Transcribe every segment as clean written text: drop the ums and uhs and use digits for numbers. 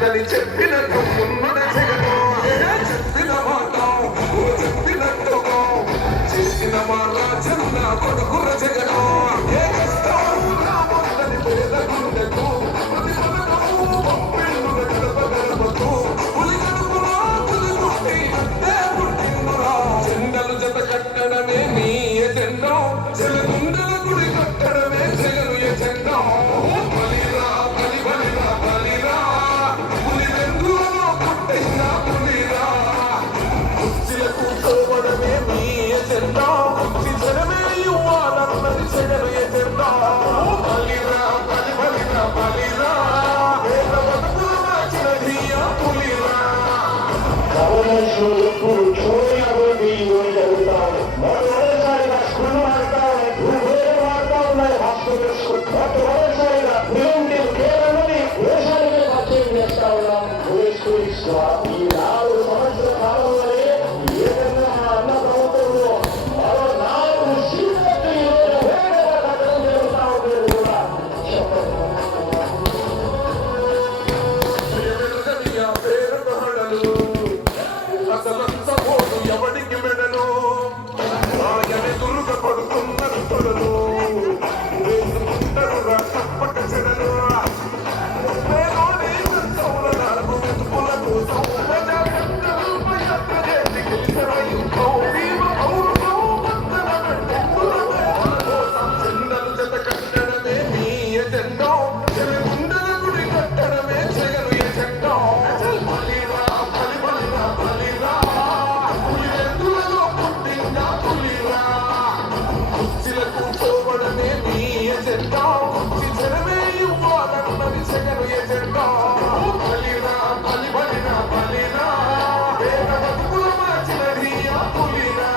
పెద్దని చెప్పినట్టు ఉన్నద జగను చెప్పిన మాట చెప్పినట్టుగా చేసిన మా రాజన్న కొడుకుల జగను ఏ కష్టం రాబోదని పేద గుండెకు ప్రతి పథకము పంపిణుల గడప గడపకు పులి గడుపులో పులి పుట్టి ఏ పుట్టిందురా జెండలు జత కట్టడమే నీ ఎజెండా జలగుండల గుడి కట్టడమే జగను ఎజెండా బలిరా బలి బలిరా బలిరా పులి వెందులలో పుట్టిన పులిరా కుర్చీలకు కూర్చోవడమే నీ ఎజెండా కుర్చీ జనమే ఇవ్వాలన్నది జగను ఎజెండా బలిరా బలి బలిరా బలిరా వేద బతుకుల మార్చినది ఆ పులిరా ఇప్పుడు చూడబోయి జరుగుతారు మొదటిసారిగా స్కూల్ వాడతారు భూభేదం వాడుతూ ఉన్నాయి హాస్పిటల్స్ మొట్టమొదటిసారిగా ప్రివెంటివ్ కేర్ అన్నది దేశానికి పరిచయం చేస్తా ఉన్నాం ఈ 4 సంవత్సరాల కాలంలోనే ఏదైనా అన్న ప్రభుత్వంలో మరో 4 సీట్లకు ఈరోజు వేగంగా కట్టడం జరుగుతూ ఉండేది కూడా అసలంత ఓటు ఎవడికి మెడలు ఆయనే దుర్గ పడుతున్నది తొడలు వేసుకుంటారు రా తప్పక చెడలు చెండలు జత కట్టడమే నీ ఎజెండా గుండెల గుడి కట్టడమే జగను ఎజెండా బలిరా బలి బలిరా బలిరా పులి వెందులలో పుట్టిన పులిరా కుర్చీల కూర్చోవడమే నీ ఎజెండా కుర్చీ జనమే ఇవ్వాలన్నది జగను ఎజెండా బలిరా బలి బలిరా బలిరా వేద బతుకుల మార్చినది ఆ పులిరా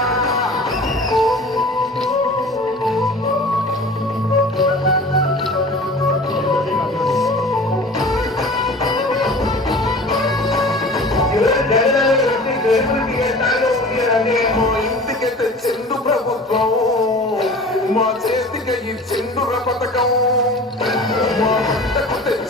ఇంటికి తెచ్చిండు ప్రభుత్వం మా చేతికి ఇచ్చిండుర పథకం మా పంటకు తెచ్చి